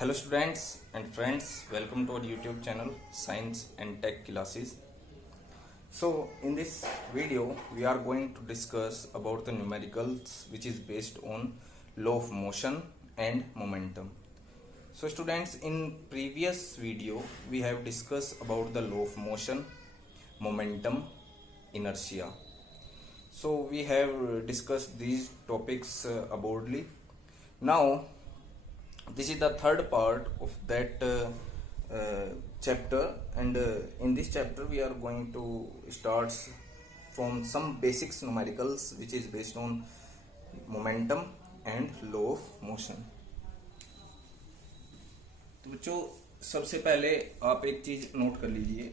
Hello students and friends, welcome to our YouTube channel Science and Tech Classes. So in this video we are going to discuss about the numericals which is based on law of motion and momentum. So students, in previous video we have discussed about the law of motion, momentum, inertia. So we have discussed these topics broadly. Now this is the third part of that chapter, and in this chapter we are going to start from some basics numericals which is based on momentum and law of motion. तो बच्चों, सबसे पहले आप एक चीज note कर लीजिए,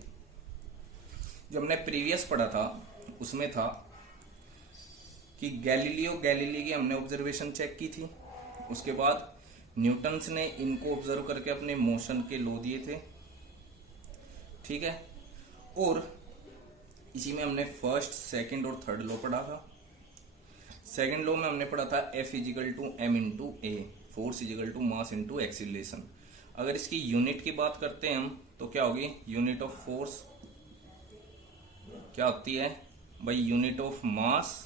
जो हमने प्रीवियस पढ़ा था उसमें था कि गैलीलियो गैलीली की हमने ऑब्जर्वेशन चेक की थी, उसके बाद न्यूटन्स ने इनको ऑब्जर्व करके अपने मोशन के लॉ दिए थे, ठीक है। और इसी में हमने फर्स्ट, सेकंड और थर्ड लॉ पढ़ा था। सेकंड लॉ में हमने पढ़ा था F is equal to M into a, force is equal to mass into acceleration. अगर इसकी यूनिट की बात करते हैं हम तो क्या होगी, यूनिट ऑफ फोर्स क्या होती है भाई, unit of mass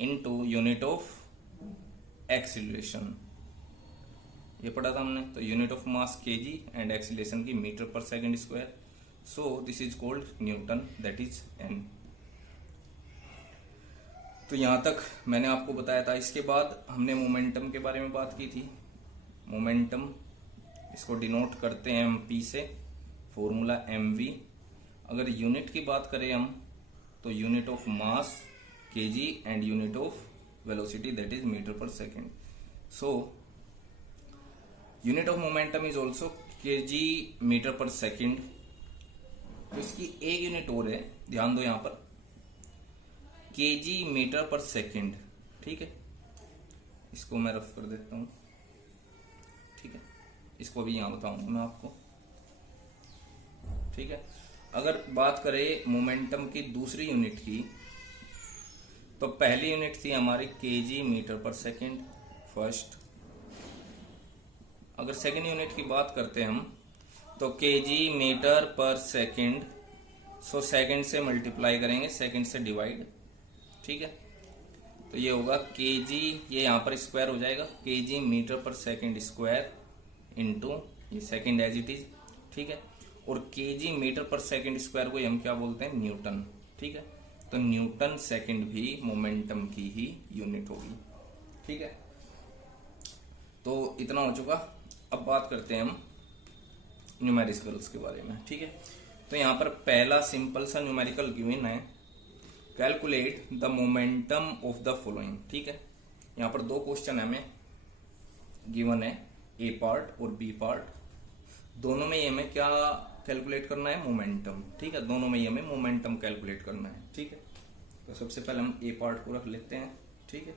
into unit of acceleration, ये पढ़ा था हमने। तो unit of mass KG and acceleration की मीटर पर second square, so this is called Newton, that is an. तो यहां तक मैंने आपको बताया था। इसके बाद हमने मोमेंटम के बारे में बात की थी। मोमेंटम इसको डिनोट करते हैं हम पी से, फॉर्मूला एम वी। अगर यूनिट की बात करें हम तो unit of mass KG and unit of velocity, that is meter per second. So unit of momentum is also kg meter per second. तो इसकी एक यूनिट और है, ध्यान दो यहां पर, kg मीटर पर सेकेंड, ठीक है। इसको मैं रफ कर देता हूं, ठीक है। इसको भी यहां बताऊंगा मैं आपको, ठीक है। अगर बात करें मोमेंटम की दूसरी यूनिट की तो पहली यूनिट थी हमारी KG metre per second, first. अगर सेकेंड यूनिट की बात करते हैं हम तो KG metre per second, so second से मल्टीप्लाई करेंगे, सेकेंड से डिवाइड, ठीक है। तो ये होगा केजी, ये यहां पर स्क्वायर हो जाएगा, KG metre per second square into ये सेकेंड एज इट इज, ठीक है। और KG metre per second square को हम क्या बोलते हैं, न्यूटन, ठीक है। तो न्यूटन सेकंड भी मोमेंटम की ही यूनिट होगी, ठीक है। तो इतना हो चुका। अब बात करते हैं हम न्यूमेरिकल्स के बारे में, ठीक है। तो यहां पर पहला सिंपल सा न्यूमेरिकल गिवन है, calculate the momentum of the following, ठीक है। यहां पर दो क्वेश्चन हमें गिवन है, ए पार्ट और बी पार्ट। दोनों में ये हमें क्या कैलकुलेट करना है, मोमेंटम, ठीक है। दोनों में ये हमें मोमेंटम कैलकुलेट करना है, ठीक है। तो सबसे पहले हम ए पार्ट को रख लेते हैं, ठीक है।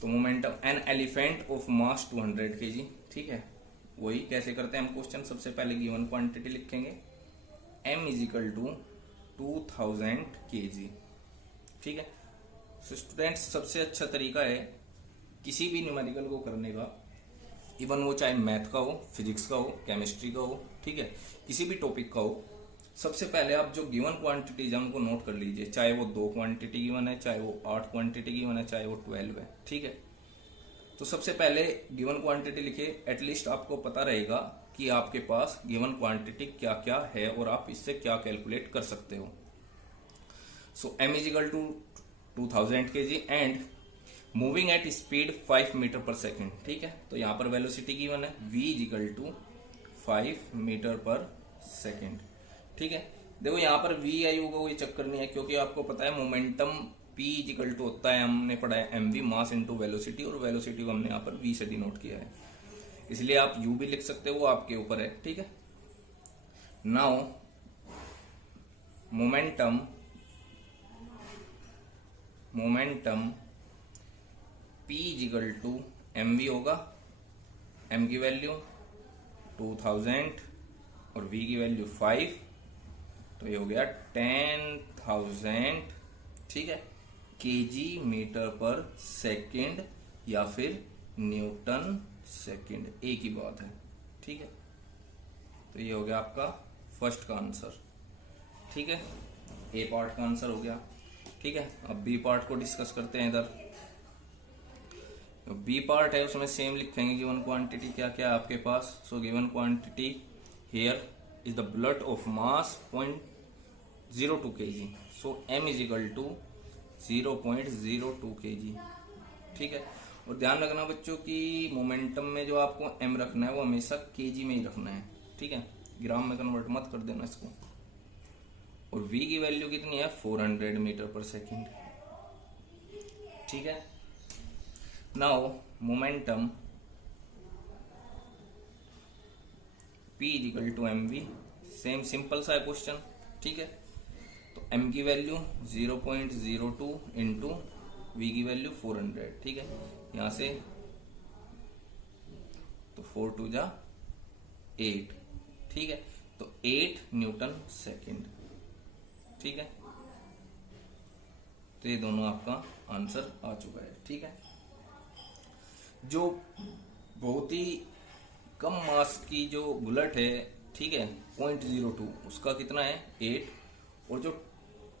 तो momentum, an elephant of mass 200 kg, ठीक है। वही कैसे करते हैं हम क्वेश्चन, सबसे पहले गिवन क्वांटिटी लिखेंगे, m इजिकल टू 2000 kg, ठीक है। सो स्टूडेंट्स, सबसे अच्छा तरीका है किसी भी न्यूमेरिकल को करने का, इवन वो चाहे मैथ का हो, फिजिक्स का हो, केमिस्ट्री का हो, ठीक है, किसी भी टॉपिक का हो, सबसे पहले आप जो गिवन क्वांटिटीज है उनको नोट कर लीजिए। चाहे वो 2 क्वांटिटी गिवन है, चाहे वो 8 क्वांटिटी गिवन है, चाहे वो 12 है, ठीक है। तो सबसे पहले गिवन क्वांटिटी लिखिए, एटलीस्ट आपको पता रहेगा कि आपके पास गिवन क्वांटिटी क्या क्या है और आप इससे क्या कैलकुलेट कर सकते हो। So m is equal to 2000 kg and moving at speed 5 meter per second, ठीक है। तो यहां पर वेलोसिटी गिवन है, v is equal to 5 meter per second, ठीक है। देखो यहां पर v आई होगा, कोई चक्कर नहीं है, क्योंकि आपको पता है मोमेंटम p इजिकल टू होता है, हमने पढ़ा है M V, mass into velocity, और वेलोसिटी को हमने यहाँ पर v से डिनोट किया है, इसलिए आप u भी लिख सकते हो, वो आपके ऊपर है, ठीक है। Now momentum P is equal to M V होगा, m की वैल्यू 2000 और v की वैल्यू 5, तो ये हो गया 10,000, ठीक है, केजी मीटर पर सेकेंड या फिर न्यूटन सेकंड, एक ही बात है। ठीक है, तो ये हो गया आपका फर्स्ट का आंसर। ठीक है, ए पार्ट का आंसर हो गया। ठीक है, अब बी पार्ट को डिस्कस करते हैं। इधर बी पार्ट है, उसमें सेम लिखेंगे गिवन क्वांटिटी क्या क्या है आपके पास। So given quantity here is the blood of mass 0.02 kg, so m is equal to 0.02 kg। ठीक है, और ध्यान रखना बच्चों कि मोमेंटम में जो आपको m रखना है वो हमेशा kg में ही रखना है। ठीक है, ग्राम में कन्वर्ट मत कर देना इसको। और v की वैल्यू कितनी है, 400 मीटर पर सेकेंड। ठीक है, now momentum p is equal to mv, same simple सा है क्वेश्चन। ठीक है, तो m की वैल्यू 0.02 इंटू v की वैल्यू 400। ठीक है, यहां से तो 4 2 जा 8। ठीक है, तो 8 न्यूटन सेकेंड। ठीक है, तो ये दोनों आपका आंसर आ चुका है। ठीक है, जो बहुत ही कम मास की जो बुलेट है, ठीक है, 0.02, उसका कितना है 8, और जो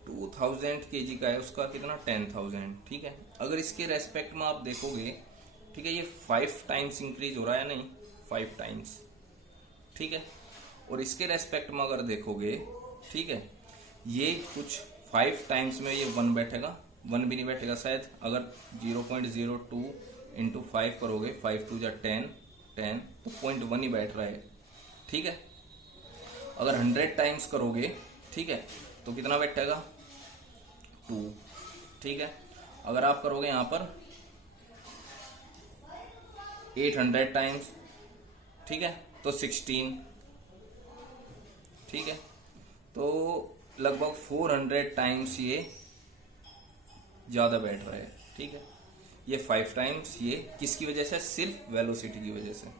2000 kg का है उसका कितना 10,000। ठीक है, अगर इसके रेस्पेक्ट में आप देखोगे, ठीक है, ये 5 टाइम्स इंक्रीज हो रहा है, नहीं 5 टाइम्स। ठीक है, और इसके रेस्पेक्ट में अगर देखोगे, ठीक है, ये कुछ 5 टाइम्स में ये 1 बैठेगा, 1 भी नहीं बैठेगा शायद। अगर 0.02 इंटू 5 करोगे, 5 2 जा 10, तो 0.1 ही बैठ रहा है। ठीक है, अगर 100 टाइम्स करोगे, ठीक है, तो कितना बैठेगा 2। ठीक है, अगर आप करोगे यहां पर 800 टाइम्स, ठीक है, तो 16। ठीक है, तो लगभग 400 टाइम्स ये ज्यादा बैठ रहा है। ठीक है, ये 5 टाइम्स, ये किसकी वजह से, सिर्फ वेलोसिटी की वजह से।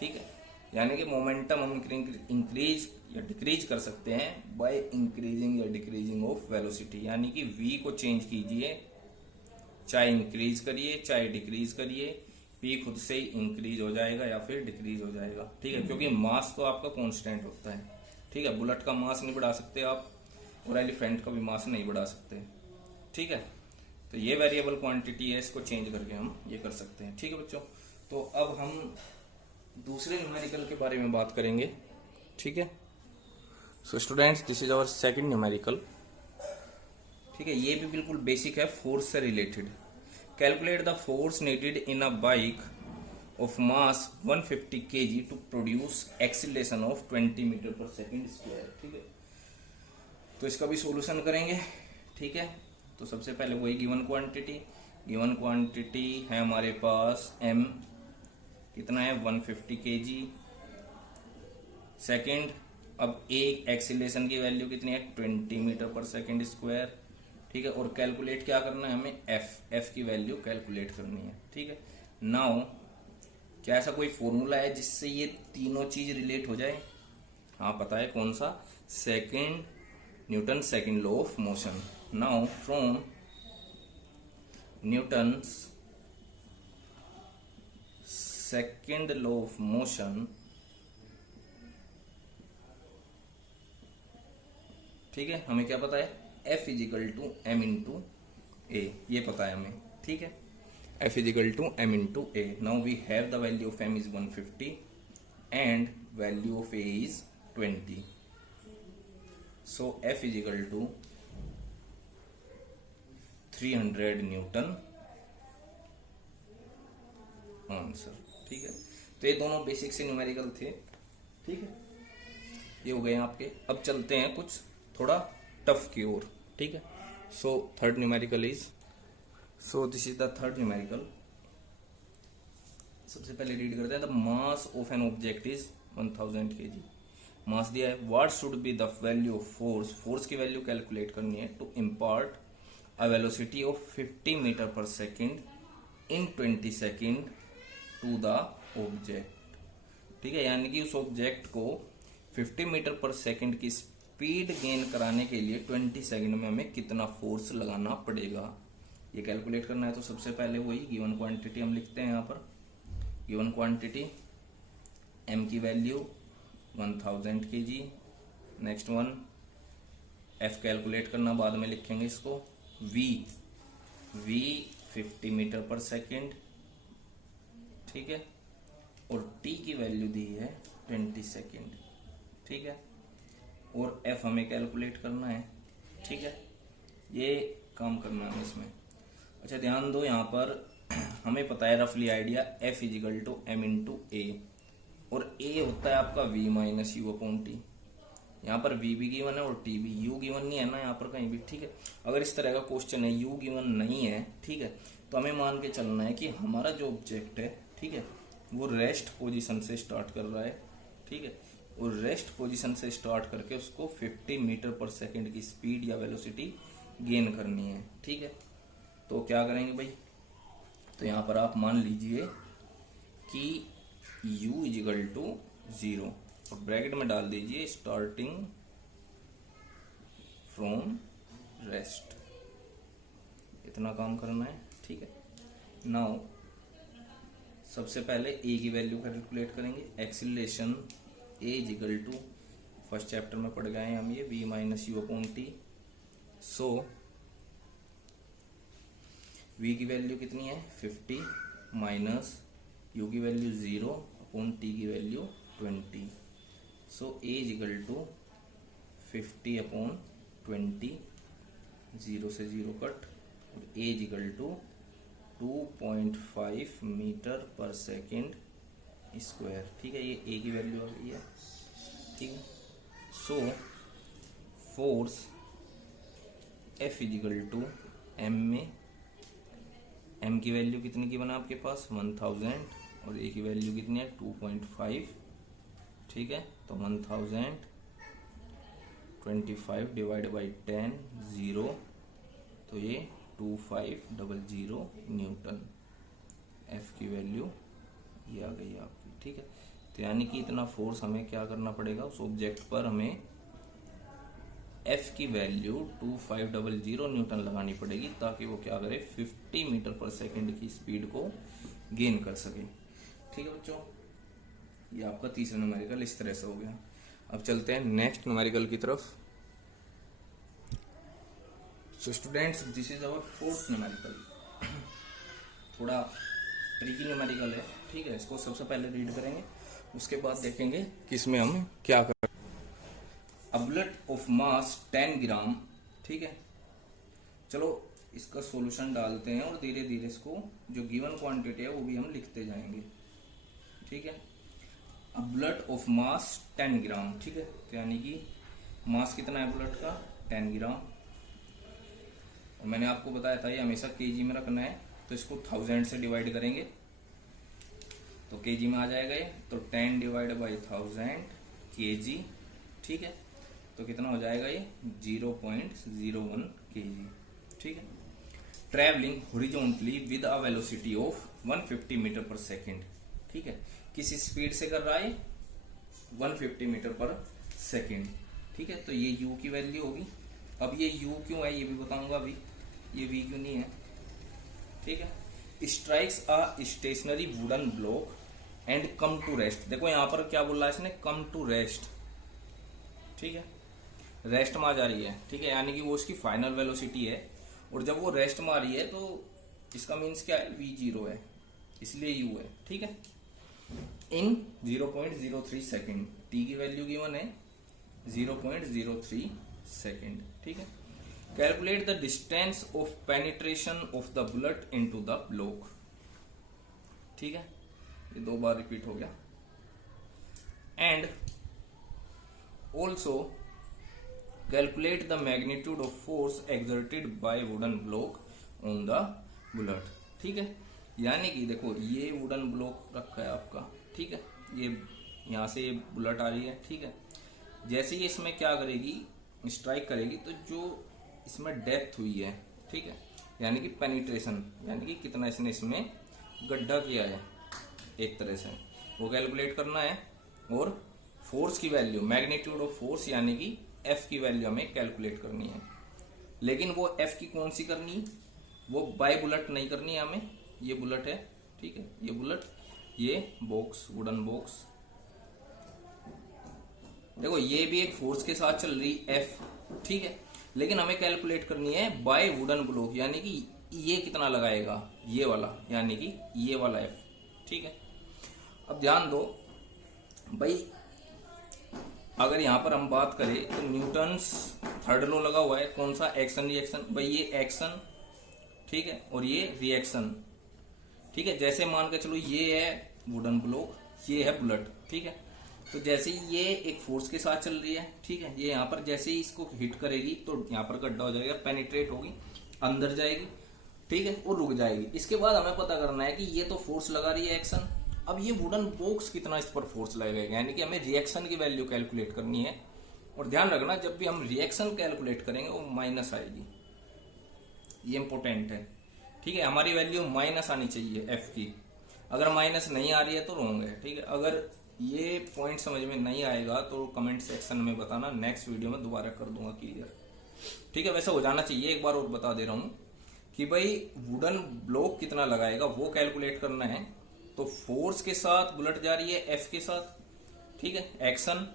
ठीक है, यानी कि मोमेंटम हम इंक्रीज या डिक्रीज कर सकते हैं बाय इंक्रीजिंग या डिक्रीजिंग ऑफ वेलोसिटी। यानी कि v को चेंज कीजिए, चाहे इंक्रीज करिए चाहे डिक्रीज करिए, p खुद से ही इंक्रीज हो जाएगा या फिर डिक्रीज हो जाएगा। ठीक है, क्योंकि मास तो आपका कांस्टेंट होता है। ठीक है, बुलेट का मास नहीं बढ़ा सकते आप, और एलिफेंट का भी मास नहीं बढ़ा सकते। ठीक है, तो ये वेरिएबल क्वांटिटी है, इसको चेंज करके हम ये कर सकते हैं। ठीक है बच्चों, तो अब हम दूसरे न्यूमेरिकल के बारे में बात करेंगे। ठीक है, so students, this is our second numerical. ठीक है, ये भी बिल्कुल बेसिक है, फोर्स से related. Calculate the force needed in a bike of mass 150 kg to produce acceleration of 20 meter per second square. ठीक है, तो इसका भी सॉल्यूशन करेंगे। ठीक है, तो सबसे पहले वही गिवन क्वांटिटी है हमारे पास, m कितना है 150 kg सेकेंड। अब एक एक्सीलरेशन की वैल्यू कितनी है 20 मीटर पर सेकेंड स्क्वायर। ठीक है, और कैलकुलेट क्या करना है हमें, f की वैल्यू कैलकुलेट करनी है। ठीक है, नाउ क्या ऐसा कोई फॉर्मूला है जिससे ये तीनों चीज रिलेट हो जाए? हाँ पता है, कौन सा, Newton second law of motion. Now from Newton's second law of motion, ठीक है, हमें क्या पता है, F is equal to M into A, ये पता है हमें। ठीक है, F is equal to M into A. Now we have the value of m is 150 and value of a is 20। So F is equal to 300 newton answer. ठीक है, तो ये दोनों बेसिक से न्यूमेरिकल थे। ठीक है, ये हो गए आपके। अब चलते हैं कुछ थोड़ा टफ की ओर। ठीक है, so third numerical is, so this is the third numerical. सबसे पहले रीड करते हैं, the mass of an object is 1000 kg। Mass दिया है, what should be the value of force, force की वैल्यू कैलकुलेट करनी है to impart a velocity of 50 metre per second in 20 second to the object. ठीक है, यानी कि उस ऑब्जेक्ट को 50 मीटर पर सेकेंड की स्पीड गेन कराने के लिए 20 सेकेंड में हमें कितना फोर्स लगाना पड़ेगा, ये कैलकुलेट करना है। तो सबसे पहले वही गिवन क्वांटिटी हम लिखते हैं यहाँ पर, गिवन क्वांटिटी, m की value 1000 kg। Next one, f calculate करना बाद में लिखेंगे इसको, v 50 मीटर पर सेकेंड, ठीक है, और t की वैल्यू दी है 20 सेकेंड, ठीक है, और f हमें कैलकुलेट करना है, ठीक है, ये काम करना है इसमें। अच्छा ध्यान दो, यहाँ पर हमें पता है रफली idea f is equal to m into A, और a होता है आपका v minus u upon T. यहाँ पर v भी गिवन है और t भी, u गिवन नहीं है ना यहाँ पर कहीं भी, ठीक है। अगर इस तरह का क्वेश्चन है u गिवन नहीं है, ठीक है, तो हमें मान के चलना है कि हमारा जो ऑब्जेक्ट है, ठीक है, वो रेस्ट पोजीशन से स्टार्ट कर रहा है, ठीक है, और रेस्ट पोजीशन से स्टार्ट करके उसको 50 मीटर पर सेकेंड की स्पीड या वेलोसिटी गेन करनी है, ठीक है। तो क्या करेंगे भाई, तो यहाँ पर आप मान लीजिए कि u इजिकल टू 0 और ब्रैकेट में डाल दीजिए स्टार्टिंग फ्रॉम रेस्ट, इतना काम करना है, ठीक है। नाउ सबसे पहले a की वैल्यू कैलकुलेट करेंगे, acceleration a is equal to, first chapter में पढ़ गए हैं हम ये, v minus u upon t. So v की वैल्यू कितनी है 50 माइनस u की वैल्यू 0 अपॉन t की value 20। So a is equal to 50 upon 20, 0 से 0 कट, और a is equal to 2.5 meter per second square, ठीक है, ये a की वैल्यू आ गई है, ठीक है। So force F is equal to m में m की वैल्यू कितनी की बना आपके पास 1000 और a की वैल्यू कितनी है 2.5, ठीक है, तो 1025 डिवाइड बाई 10 0, तो ये 2500 न्यूटन F की वैल्यू ये आ गई आपकी, ठीक है। तो यानी कि इतना फोर्स हमें क्या करना पड़ेगा, उस ऑब्जेक्ट पर हमें F की वैल्यू 2500 न्यूटन लगानी पड़ेगी, ताकि वो क्या करे 50 मीटर पर सेकेंड की स्पीड को गेन कर सके, ठीक है बच्चों। ये आपका तीसरा न्यूमेरिकल इस तरह से हो गया। अब चलते हैं नेक्स्ट न्यूमेरिकल की तरफ। सो students, this is our fourth numerical, थोड़ा ट्रिकी न्यूमेरिकल है, ठीक है। इसको सबसे पहले रीड करेंगे, उसके बाद देखेंगे कि इसमें हम क्या कर। A bullet of mass 10 ग्राम, ठीक है, चलो इसका सॉल्यूशन डालते हैं और धीरे धीरे इसको जो गिवन क्वांटिटी है वो भी हम लिखते जाएंगे, ठीक है। A bullet of mass 10 ग्राम, ठीक है, तो यानी कि मास कितना है बुलेट का 10 ग्राम, और मैंने आपको बताया था ये हमेशा केजी में रखना है, तो इसको 1000 से डिवाइड करेंगे तो केजी में आ जाएगा ये, तो 10 डिवाइड बाई 1000 केजी, ठीक है, तो कितना हो जाएगा ये 0.01 केजी, ठीक है। Travelling horizontally with a velocity of 150 meter per second, ठीक है, किस स्पीड से कर रहा है 150 मीटर पर सेकेंड, ठीक है, तो ये u की वैल्यू होगी। अब ये u क्यों है ये भी बताऊंगा अभी, ये v क्यों नहीं है, ठीक है। Strikes a stationary wooden block and come to rest, देखो यहां पर क्या बोल रहा है इसने, कम टू रेस्ट, ठीक है, रेस्ट में आ जा रही है, ठीक है, यानी कि वो उसकी फाइनल वेलोसिटी है, और जब वो रेस्ट में आ रही है तो इसका मीन्स क्या है v0 है, इसलिए u है, ठीक है। इन 0.03 सेकेंड, t की वैल्यू गिवन है 0.03 सेकेंड, ठीक है। Calculate the distance of penetration of the bullet into the block, ठीक है, ये 2 बार रिपीट हो गया। And also calculate the magnitude of force exerted by wooden block on the bullet, ठीक है, यानी कि देखो ये वुडन ब्लॉक रखा है आपका, ठीक है, ये यहाँ से ये बुलेट आ रही है, ठीक है, जैसे ही इसमें क्या करेगी स्ट्राइक करेगी तो जो इसमें डेप्थ हुई है, ठीक है, यानी कि पेनिट्रेशन, यानी कि कितना इसने इसमें गड्ढा किया है एक तरह से, वो कैलकुलेट करना है, और फोर्स की वैल्यू मैग्नीट्यूड ऑफ फोर्स यानी कि F की वैल्यू हमें कैलकुलेट करनी है, लेकिन वो F की कौन सी करनी, वो बाय बुलेट नहीं करनी है हमें, ये बुलेट है, ठीक है, ये बुलेट ये बॉक्स, वुडन बॉक्स, देखो ये भी एक फोर्स के साथ चल रही एफ, ठीक है, लेकिन हमें कैलकुलेट करनी है बाय वुडन ब्लॉक, यानी कि ये कितना लगाएगा, ये वाला, यानी कि ये वाला एफ, ठीक है। अब ध्यान दो भाई, अगर यहां पर हम बात करें तो न्यूटन्स थर्ड लॉ लगा हुआ है, कौन सा, एक्शन रिएक्शन, भाई ये एक्शन, ठीक है, और ये रिएक्शन, ठीक है। जैसे मान के चलो ये है वुडन ब्लॉक, ये है बुलेट, ठीक है, तो जैसे ही ये एक फोर्स के साथ चल रही है, ठीक है, ये यहाँ पर जैसे ही इसको हिट करेगी तो यहाँ पर गड्ढा हो जाएगा, पेनिट्रेट होगी, अंदर जाएगी, ठीक है, और रुक जाएगी। इसके बाद हमें पता करना है कि ये तो फोर्स लगा रही है एक्शन, अब ये वुडन बॉक्स कितना इस पर फोर्स लगेगा, यानी कि हमें रिएक्शन की वैल्यू कैलकुलेट करनी है। और ध्यान रखना जब भी हम रिएक्शन कैलकुलेट करेंगे वो माइनस आएगी, ये इंपॉर्टेंट है, ठीक है, हमारी वैल्यू माइनस आनी चाहिए एफ की, अगर माइनस नहीं आ रही है तो रॉन्ग है, ठीक है। अगर ये पॉइंट समझ में नहीं आएगा तो कमेंट सेक्शन में बताना, नेक्स्ट वीडियो में दोबारा कर दूंगा क्लियर, ठीक है। वैसे हो जाना चाहिए, एक बार और बता दे रहा हूं कि भाई वुडन ब्लॉक कितना लगाएगा वो कैलकुलेट करना है, तो फोर्स के साथ बुलेट जा रही है एफ के साथ, ठीक है, एक्शन,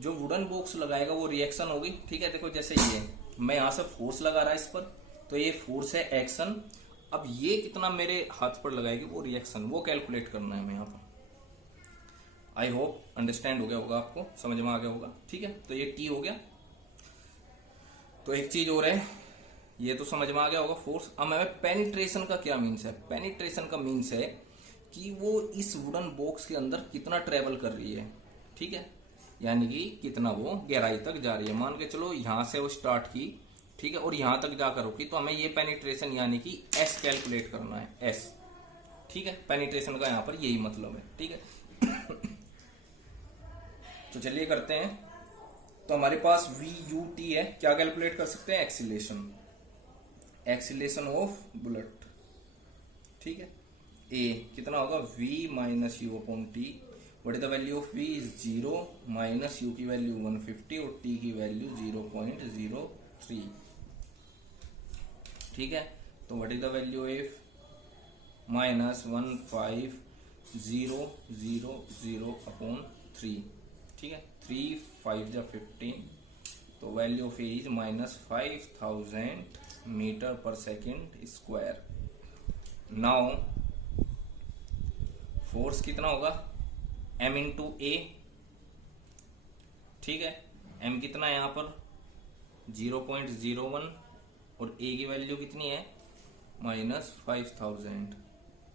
जो वुडन बॉक्स लगाएगा वो रिएक्शन होगी, ठीक है। देखो जैसे ये मैं यहां से फोर्स लगा रहा है इस पर, तो ये फोर्स है एक्शन, अब ये कितना मेरे हाथ पर लगाएगी वो रिएक्शन, वो कैलकुलेट करना है हमें यहाँ पर। आई होप अंडरस्टैंड हो गया होगा, आपको समझ में आ गया होगा, ठीक है। तो ये टी हो गया। तो एक चीज और है, ये तो समझ में आ गया होगा फोर्स। अब हमें पेनिट्रेशन का क्या मीन्स है, पेनिट्रेशन का मीन्स है कि वो इस वुडन बॉक्स के अंदर कितना ट्रेवल कर रही है, ठीक है, यानी कि कितना वो गहराई तक जा रही है। मान के चलो यहां से वो स्टार्ट की, ठीक है, और यहां तक जाकर रुकी, तो हमें ये पेनिट्रेशन यानी कि एस कैलकुलेट करना है, एस, ठीक है। पेनिट्रेशन का यहां पर यही मतलब है, ठीक है। तो चलिए करते हैं। तो हमारे पास वी यू टी है, क्या कैलकुलेट कर सकते हैं, एक्सीलेशन, एक्सीलेशन ऑफ बुलेट, ठीक है। ए कितना होगा, v minus u upon t, what is the value of v is 0, minus u की वैल्यू 150 और टी की वैल्यू 0.03, ठीक है। तो what is the value of minus 15000 upon 3, ठीक है, 3 5 जा 15, तो value of a is minus 5000 meter per second square. Now force कितना होगा, m इंटू ए, ठीक है, m कितना है यहां पर 0.01 और a की वैल्यू कितनी है माइनस 5000,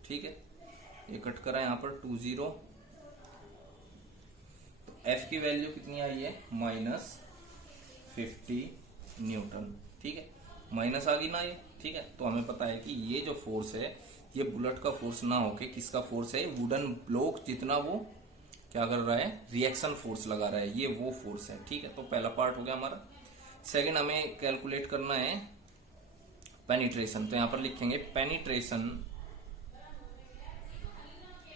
ठीक है, ये कट करा यहां पर 20, तो f की वैल्यू कितनी आई है माइनस 50 न्यूटन, ठीक है, माइनस आ गई ना ये, ठीक है। तो हमें पता है कि ये जो फोर्स है ये बुलेट का फोर्स ना होके किसका फोर्स है, वुडन ब्लॉक जितना वो क्या कर रहा है, रिएक्शन फोर्स लगा रहा है, ये वो फोर्स है, ठीक है। तो पहला पार्ट हो गया हमारा। सेकंड हमें कैलकुलेट करना है पेनिट्रेशन, तो यहां पर लिखेंगे पेनिट्रेशन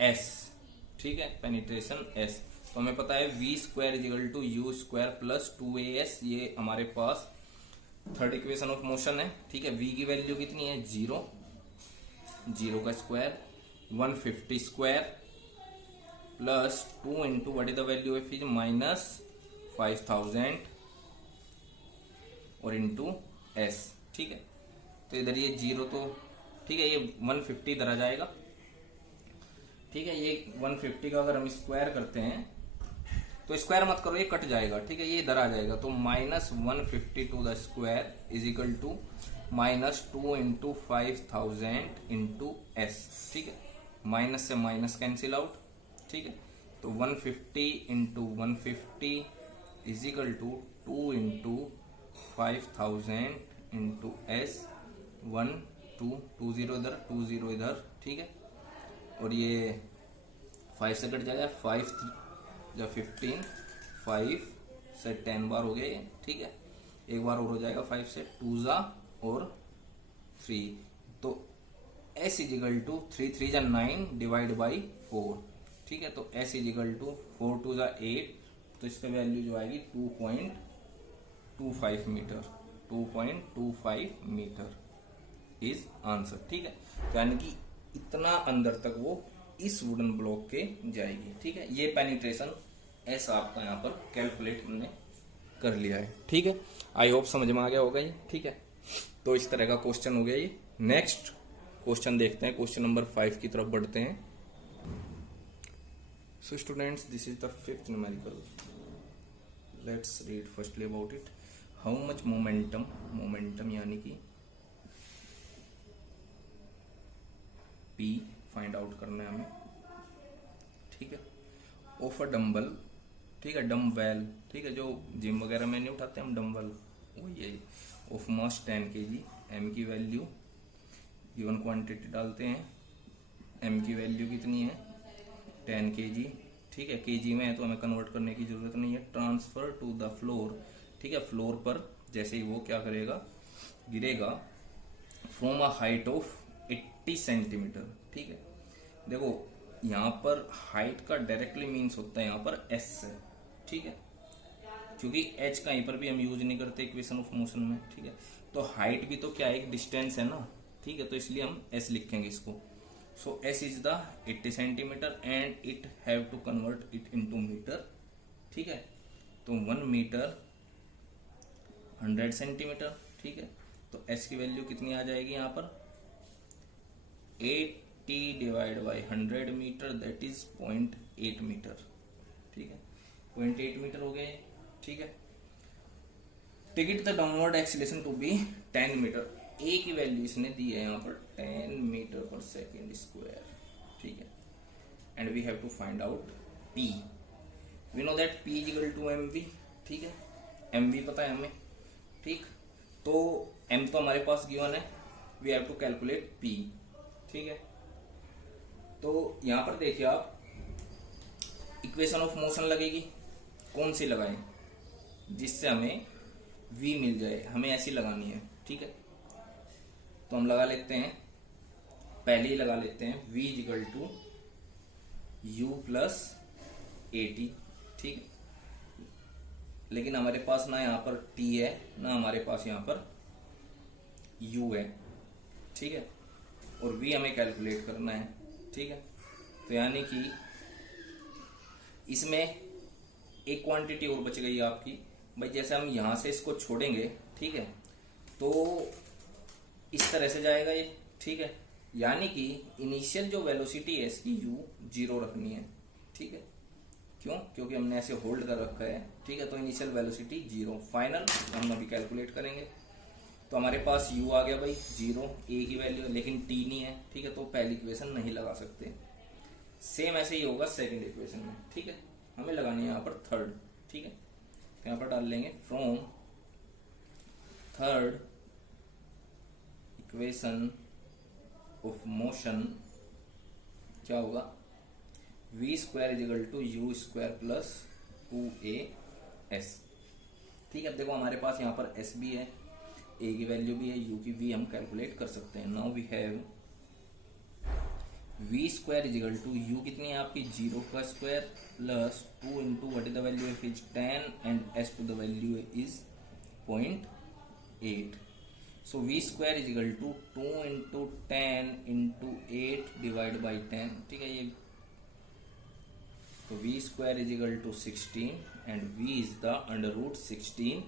एस, ठीक है, पेनिट्रेशन एस। तो हमें पता है v square is equal to u square plus 2as, ये हमारे पास थर्ड इक्वेशन ऑफ मोशन है, ठीक है। v की वैल्यू कितनी है 0, 0 का square 150 square plus 2 into what is the value of is minus 5000 और इंटू एस, ठीक है। तो इधर ये 0 तो ठीक है, ये 150 इधर आ जाएगा, ठीक है। ये 150 का अगर हम स्क्वायर करते हैं तो स्क्वायर मत करो, ये कट जाएगा, ठीक है, ये इधर आ जाएगा, तो minus 150 to the square is equal to minus 2 into 5000 into s, ठीक है। माइनस से माइनस कैंसिल आउट, ठीक है। तो 150 इंटू 150 is equal to 2 into 5000 into s, 1 2 2 0 इधर 2 0 इधर, ठीक है। और ये 5 से कट जाएगा, 5 या 15, 5 से 10 बार हो गया ये, ठीक है। एक बार और हो जाएगा 5 से 2 जा और 3, तो s इजिकल टू 3 3 जा 9 डिवाइड बाई 4, ठीक है। तो s इजिकल टू 4 2 जा 8, तो इसका वैल्यू जो आएगी 2.25 मीटर, 2.25 मीटर इज आंसर, ठीक है। यानी कि इतना अंदर तक वो इस वुडन ब्लॉक के जाएगी। ठीक है, ये पेनिट्रेशन एस आपका यहाँ पर कैलकुलेट हमने कर लिया है। ठीक है, आई होप समझ में आ गया होगा ये। ठीक है, तो इस तरह का क्वेश्चन हो गया ये। नेक्स्ट क्वेश्चन देखते हैं, क्वेश्चन नंबर 5 की तरफ बढ़ते हैं। सो students, this is the 5th numerical. Let's read firstly about it. How much momentum, momentum यानी कि P फाइंड आउट करना है हमें। ठीक है, ऑफ अ डम्बल, ठीक है, डम्बेल, ठीक है, जो जिम वगैरह में नहीं उठाते हम डम्बल, वही है। ऑफ मास 10 kg, m की वैल्यू गिवन क्वांटिटी डालते हैं, m की वैल्यू कितनी है 10 kg। ठीक है, kg में है तो हमें कन्वर्ट करने की जरूरत नहीं है। ट्रांसफर टू द फ्लोर, ठीक है, फ्लोर पर जैसे ही वो क्या करेगा, गिरेगा, from a height of 80 centimetre. ठीक है, देखो यहाँ पर हाइट का डायरेक्टली मीन्स होता है यहाँ पर s से। ठीक है, क्योंकि h कहीं पर भी हम यूज नहीं करते इक्वेशन ऑफ मोशन में। ठीक है, तो हाइट भी तो क्या है, एक डिस्टेंस है ना। ठीक है, तो इसलिए हम s लिखेंगे इसको। So s is the 80 centimeter and it have to convert it into meter. ठीक है, तो 1 मीटर 100 सेंटीमीटर। ठीक है, तो s की वैल्यू कितनी आ जाएगी यहाँ पर 80 divide by 100 metre, that is 0.8 metre. ठीक है, 0.8 मीटर हो गए। ठीक है, take it the downward acceleration to be 10 metre. A की वैल्यू इसने दी है यहाँ पर 10 मीटर पर सेकेंड स्क्वायर। ठीक है, and we have to find out p। We know that p is equal to mv। ठीक है, mv पता है हमें। ठीक, तो m तो हमारे पास गिवन है, we have to calculate p। ठीक है, तो यहां पर देखिए आप, इक्वेशन ऑफ मोशन लगेगी, कौन सी लगाएं जिससे हमें v मिल जाए, हमें ऐसी लगानी है। ठीक है, तो हम लगा लेते हैं, पहले ही लगा लेते हैं v equal to u plus AT। ठीक है, लेकिन हमारे पास ना यहाँ पर t है, ना हमारे पास यहाँ पर u है। ठीक है, और v हमें कैलकुलेट करना है। ठीक है, तो यानी कि इसमें एक क्वांटिटी और बच गई आपकी भाई, जैसे हम यहां से इसको छोड़ेंगे। ठीक है, तो इस तरह से जाएगा ये। ठीक है, यानी कि इनिशियल जो वेलोसिटी है इसकी u 0 रखनी है। ठीक है, क्यों, क्योंकि हमने ऐसे होल्ड कर रखा है। ठीक है, तो इनिशियल वेलोसिटी 0, फाइनल हम अभी कैलकुलेट करेंगे। तो हमारे पास u आ गया भाई 0, a की वैल्यू, लेकिन t नहीं है। ठीक है, तो पहली इक्वेशन नहीं लगा सकते। सेम ऐसे ही होगा सेकंड इक्वेशन में। ठीक है, हमें लगानी है यहाँ पर थर्ड। ठीक है, यहाँ पर डाल लेंगे from third equation of motion क्या होगा, v square is equal to u square plus 2as। ठीक है, देखो हमारे पास यहाँ पर s भी है, a की वैल्यू भी है, u की v हम कैलकुलेट कर सकते हैं। Now we have v square is equal to u कितनी है आपकी 0 का square plus 2 into what is the value of is 10 and s to the value is 0.8। So v square is equal to 2 into 10 into 8 divide by 10। ठीक है, ये तो v square is equal to 16 and v is the under root 16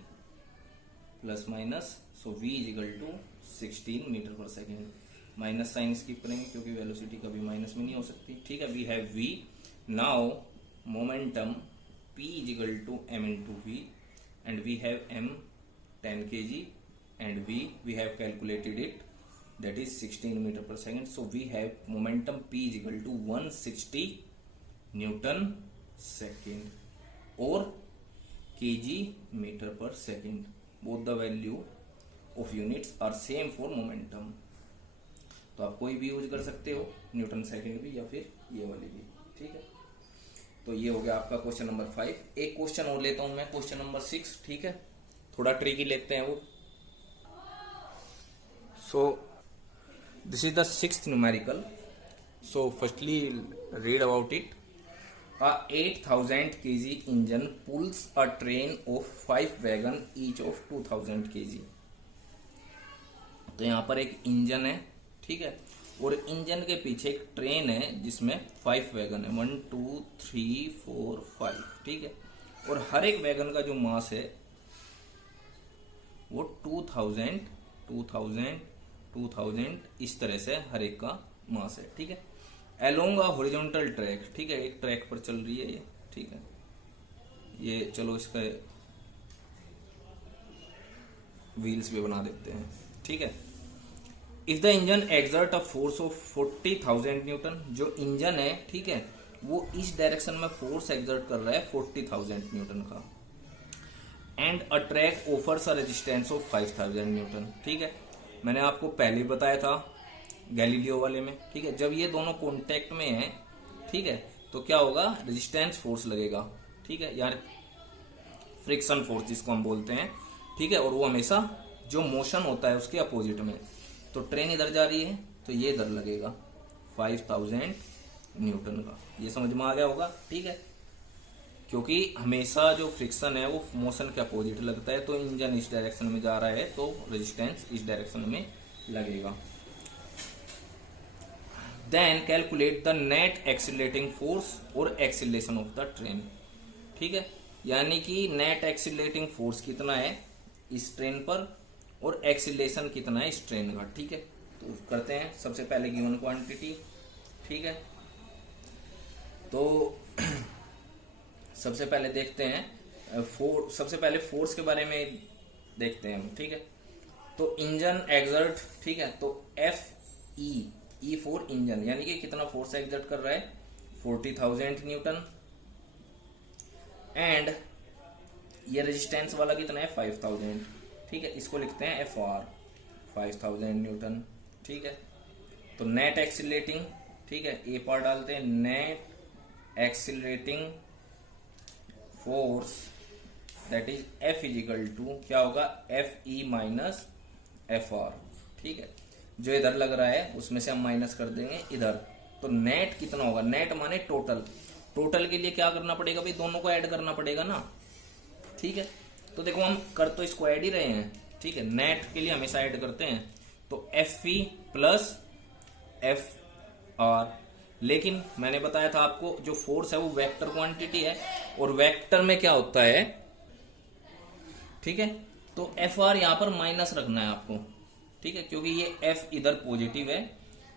plus minus, so v is equal to 16 meter per second. Minus sign skip करेंगे क्योंकि velocity कभी minus में नहीं हो सकती। ठीक है, we have v। Now momentum p is equal to m into v and we have m 10 kg and we have calculated it, that is 16 meter per second. So we have momentum p is equal to 160 Newton second or kg meter per second. Both the value of units are same for momentum. तो आप कोई भी use कर सकते हो, Newton second भी या फिर ये वाली भी। ठीक है, तो ये हो गया आपका क्वेश्चन नंबर 5। एक क्वेश्चन और लेता हूं मैं, क्वेश्चन नंबर 6। ठीक है, थोड़ा ट्रिकी लेते हैं वो। So this is the 6th numerical. So firstly read about it. A 8000 kg engine pulls a train of 5 wagon each of 2000 kg. तो यहाँ पर एक इंजन है, ठीक है, और इंजन के पीछे एक ट्रेन है जिसमें 5 वैगन है, 1 2 3 4 5, ठीक है। और हर एक वैगन का जो मास है वो 2000 2000 2000 इस तरह से हर एक का मास है, ठीक है। अलोंग अ हॉरिजॉन्टल ट्रैक, ठीक है, एक ट्रैक पर चल रही है ये, ठीक है। ये चलो इसका व्हील्स भी बना देते हैं, ठीक है। If the engine exert a force of 40,000 Newton, जो इंजन है, ठीक है, वो इस डायरेक्शन में फोर्स एक्सर्ट कर रहा है 40,000 न्यूटन का, and a track offers a resistance of 5,000 Newton, ठीक है। मैंने आपको पहले ही बताया था गैलीलियो वाले में, ठीक है, जब ये दोनों कॉन्टेक्ट में है, ठीक है, तो क्या होगा, रेजिस्टेंस फोर्स लगेगा, ठीक है, यार फ्रिक्शन फोर्स जिसको हम बोलते हैं, ठीक है। और वो हमेशा जो मोशन होता है उसके अपोजिट में, तो ट्रेन इधर जा रही है तो ये इधर लगेगा 5,000 न्यूटन का, ये समझ में आ गया होगा, ठीक है। क्योंकि हमेशा जो फ्रिक्शन है वो मोशन के अपोजिट लगता है, तो इंजन इस डायरेक्शन में जा रहा है तो रेजिस्टेंस इस डायरेक्शन में लगेगा। Then calculate the net accelerating force और एक्सीलरेशन ऑफ द ट्रेन, ठीक है, यानी कि नेट एक्सीलरेटिंग फोर्स कितना है इस ट्रेन पर और एक्सीलरेशन कितना है इस ट्रेन का, ठीक है। तो करते हैं, सबसे पहले गिवन क्वांटिटी, ठीक है। तो सबसे पहले देखते हैं सबसे पहले फोर्स के बारे में देखते हैं हम, ठीक है। तो इंजन एक्सर्ट, ठीक है, तो एफ ई फॉर इंजन, यानी कि कितना फोर्स एक्सर्ट कर रहा है 40,000 न्यूटन, एंड ये रेजिस्टेंस वाला कितना है 5,000, ठीक है, इसको लिखते हैं एफ आर 5,000 न्यूटन, ठीक है। तो नेट एक्सीलरेटिंग, ठीक है, ए पार डालते हैं, net accelerating force that is F is equal to क्या होगा, F E minus F R, ठीक है। जो इधर लग रहा है उसमें से हम माइनस कर देंगे इधर, तो नेट कितना होगा, नेट माने टोटल, टोटल के लिए क्या करना पड़ेगा भाई, दोनों को ऐड करना पड़ेगा ना, ठीक है। तो देखो हम कर तो इसको ऐड ही रहे हैं, ठीक है, नेट के लिए हमेशा ऐड करते हैं, तो F E plus F R. लेकिन मैंने बताया था आपको जो फोर्स है वो वेक्टर क्वांटिटी है, और वेक्टर में क्या होता है, ठीक है, तो एफ आर यहां पर माइनस रखना है आपको, ठीक है, क्योंकि ये एफ इधर पॉजिटिव है,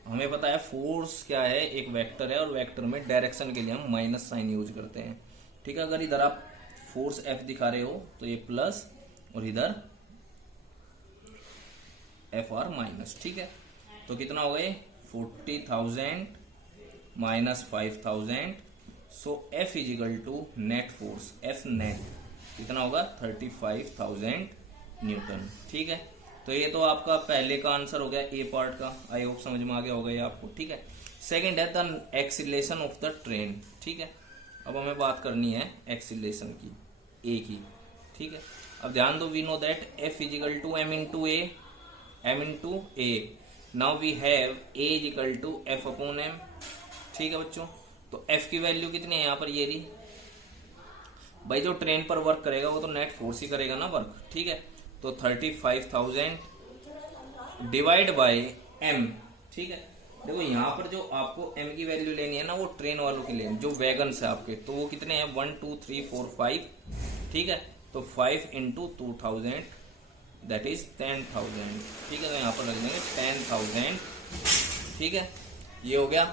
हमें पता है फोर्स क्या है, एक वेक्टर है, और वेक्टर में डायरेक्शन के लिए हम माइनस साइन यूज करते हैं, ठीक है। अगर इधर आप फोर्स एफ दिखा रहे हो तो ये प्लस और इधर एफ आर माइनस, ठीक है। तो कितना हो गए 40,000 माइनस 5,000, so F is equal to net force, F net कितना होगा 35,000 न्यूटन, ठीक है। तो ये तो आपका पहले का आंसर हो गया ए पार्ट का, आई होप समझ में आ गया होगा ये आपको, ठीक है। सेकंड है the acceleration of the train, ठीक है। अब हमें बात करनी है एक्सीलरेशन की, ए की, ठीक है। अब ध्यान दो, we know that F is equal to M into A, M into A, now we have A is equal to F upon M, ठीक है बच्चों। तो एफ की वैल्यू कितनी है यहाँ पर, ये रही भाई, जो ट्रेन पर वर्क करेगा वो तो नेट फोर्स ही करेगा ना वर्क, ठीक है। तो 35,000 डिवाइड बाय एम, ठीक है। देखो यहाँ पर जो आपको एम की वैल्यू लेनी है ना, वो ट्रेन वालों के लिए, जो वैगन है आपके, तो वो कितने हैं 1 2 3 4 5, ठीक है। तो 5 इंटू 2,000 दैट इज 10,000, ठीक है। तो यहाँ पर लग जाएंगे 10,000, ठीक है। ये हो गया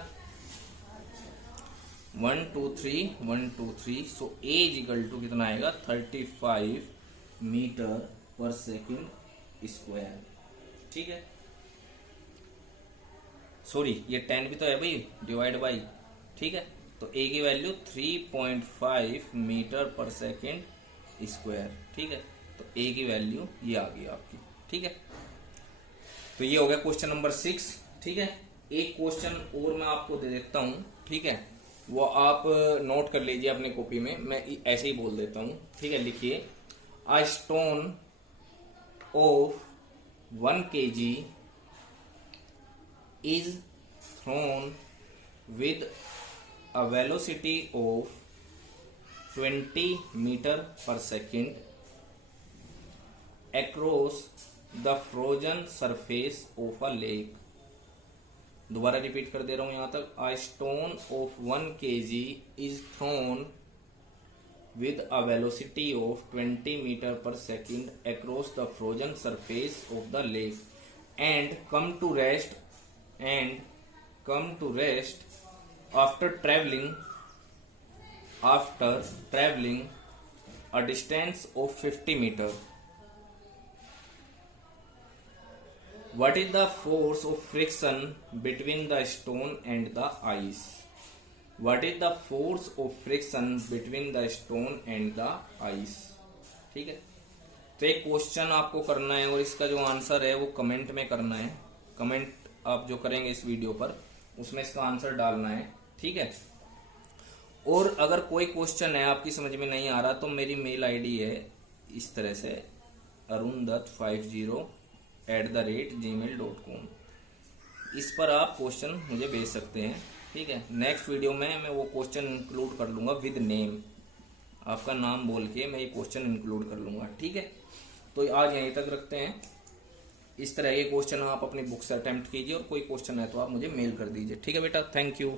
1 2 3 1 2 3, so a is equal to कितना आएगा 35 मीटर पर सेकंड स्क्वायर, ठीक है। सॉरी ये 10 भी तो है भाई, डिवाइड बाई, ठीक है। तो ए की वैल्यू 3.5 मीटर पर सेकंड स्क्वायर, ठीक है। तो ए की वैल्यू ये आ गई आपकी, ठीक है। तो ये हो गया क्वेश्चन नंबर 6, ठीक है। एक क्वेश्चन और मैं आपको दे देता हूं, ठीक है, वो आप नोट कर लीजिए अपने कॉपी में, मैं ऐसे ही बोल देता हूं, ठीक है। लिखिए, a stone of 1 kg is thrown with a velocity of 20 meter per second across the frozen surface of a lake दोबारा रिपीट कर दे रहा हूं यहां तक। A stone of 1 kg is throne with a velocity of 20 meter per second across the frozen surface of the lake and come to rest after traveling a distance of 50 meter. What is the force of friction between the stone and the ice? What is the force of friction between the stone and the ice? ठीक है, तो एक question आपको करना है और इसका जो आंसर है वो कमेंट में करना है। कमेंट आप जो करेंगे इस वीडियो पर उसमें इसका आंसर डालना है, ठीक है। और अगर कोई क्वेश्चन है आपकी समझ में नहीं आ रहा तो मेरी मेल आईडी है इस तरह से arundutt50@gmail.com। इस पर आप क्वेश्चन मुझे भेज सकते हैं, ठीक है। नेक्स्ट वीडियो में मैं वो क्वेश्चन इंक्लूड कर लूंगा विद नेम, आपका नाम बोल के मैं ये क्वेश्चन इंक्लूड कर लूंगा, ठीक है। तो आज यहीं तक रखते हैं। इस तरह के क्वेश्चन आप अपनी बुक से अटेम्प्ट कीजिए और कोई क्वेश्चन है तो आप मुझे मेल कर दीजिए, ठीक है बेटा। Thank you.